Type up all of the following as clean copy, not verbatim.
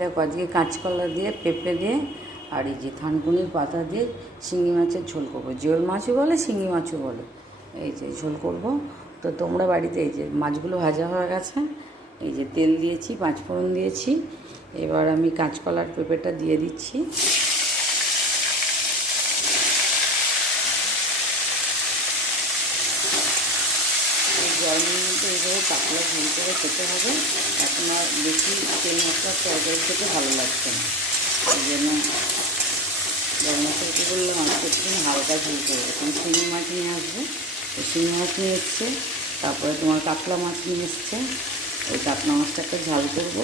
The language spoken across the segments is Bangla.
দেখো আজকে কাঁচকলা দিয়ে পেঁপে দিয়ে আর এই যে থানকুনির পাতা দিয়ে শিঙি মাছের ঝোল করবো। জিওল মাছও বলে, শিঙি মাছও বলে। এই যে ঝোল করব। তো তোমরা বাড়িতে এই যে মাছগুলো ভাজা হয়ে গেছে, এই যে তেল দিয়েছি, পাঁচফোড়ন দিয়েছি। এবার আমি কাঁচকলার পেঁপেটা দিয়ে দিচ্ছি। গরমের মধ্যে এইভাবে পাতলা ঝোল করে খেতে হবে। এখন আর বেশি তেল মশলার তরকারি খেতে ভালো লাগছে না, এই জন্য গরম মশলা কী করলাম, আজকে একটু হালকা ঝোল করবো। তুমি শিঙি মাছ নিয়ে আসবে, তো শিঙি মাছ নিয়ে এসছে। তারপরে তোমার কাতলা মাছ নিয়ে এসছে, ওই কাতলা মাছটাকে ঝাল করবো।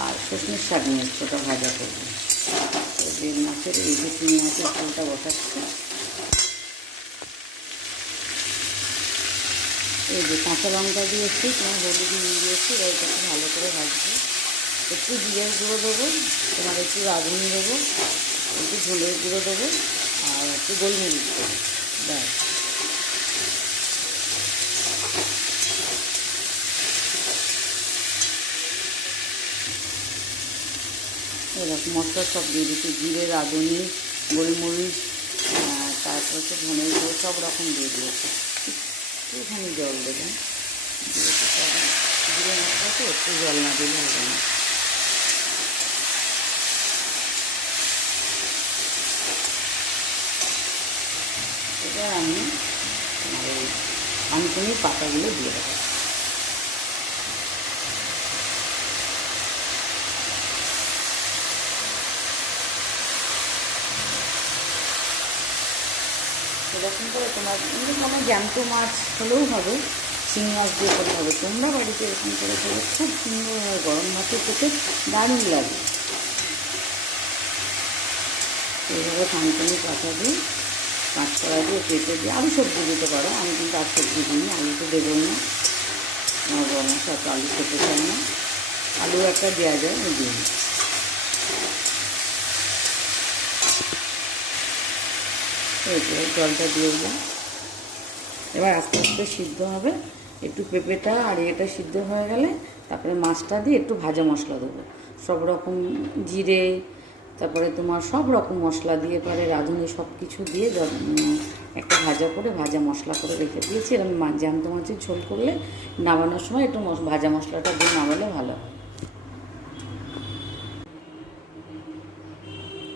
আর সজনের শাক নিয়ে এসছে, ওটা ভাজা করবো। যে মাছের এই যে শিঙি মাছের ঝোলটা বসাচ্ছে। এই যে কাঁচা লঙ্কা দিয়েছি, তোমার হলুদ নিয়ে দিয়েছি। এবার এটাকে ভালো করে ভাজবো। একটু জিরের গুঁড়ো দেবো, তোমার একটু রাঁধুনি দেবো, একটু ঝোলের গুঁড়ো দেবো, আর একটু গোলমরিচ দেবো, ব্যাস। এরকম মশলা সব দিয়ে দিচ্ছি, জিরে, রাঁধুনি, গোলমরিচ, তারপর হচ্ছে ধনের গুঁড়ো, সব রকম দিয়ে দিয়েছি। একটুখানি জল দেবেন, জিরে মশলাতে একটু জল না দিলে হবে না। এবার আমি আমার এই থানকুনির পাতাগুলো দিয়ে দেবো। এরকম করে তোমার কোনো জ্যান্ত মাছ হলেও হবে, শিঙি মাছ দিয়ে করে হবে। তোমরা বাড়িতে এরকম করে খেলে খুব সুন্দর হয়, গরম ভাতে খেতে দারুণ লাগে। এইভাবে থানকুনি পাতা দিয়ে, কাঁচকলা দিয়ে, পেঁপে দিয়ে, আলু সবজি দিতে পারো। আমি কিন্তু আর সবজি দিই, আলু তো দেবো না, আমার বড় মশলা তো আলু খেতে চাই না। আলু একটা দেওয়া যায়, ওই দিন এই জলটা দিয়ে দিলাম। এবার আস্তে আস্তে সিদ্ধ হবে। একটু পেঁপেটা আর এটা সিদ্ধ হয়ে গেলে তারপরে মাছটা দিয়ে একটু ভাজা মশলা দেবো, সব রকম জিরে, তারপরে তোমার সব রকম মশলা দিয়ে, পরে রাঁধুনি সব কিছু দিয়ে একটা ভাজা মশলা করে রেখে দিয়েছি। এরকম জ্যান্ত মাছের ঝোল করলে নামানোর সময় একটু ভাজা মশলাটা দিয়ে নামালে ভালো হয়।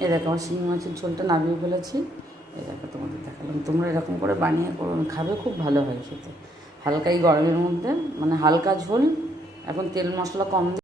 এই দেখো আমার শিঙি মাছের ঝোলটা নামিয়ে ফেলেছি। এই দেখো তোমাদের দেখালাম, তোমরা এরকম করে বানিয়ে খাবে, খুব ভালো হয় খেতে। হালকা এই গরমের মধ্যে, মানে হালকা ঝোল, এখন তেল মশলা কম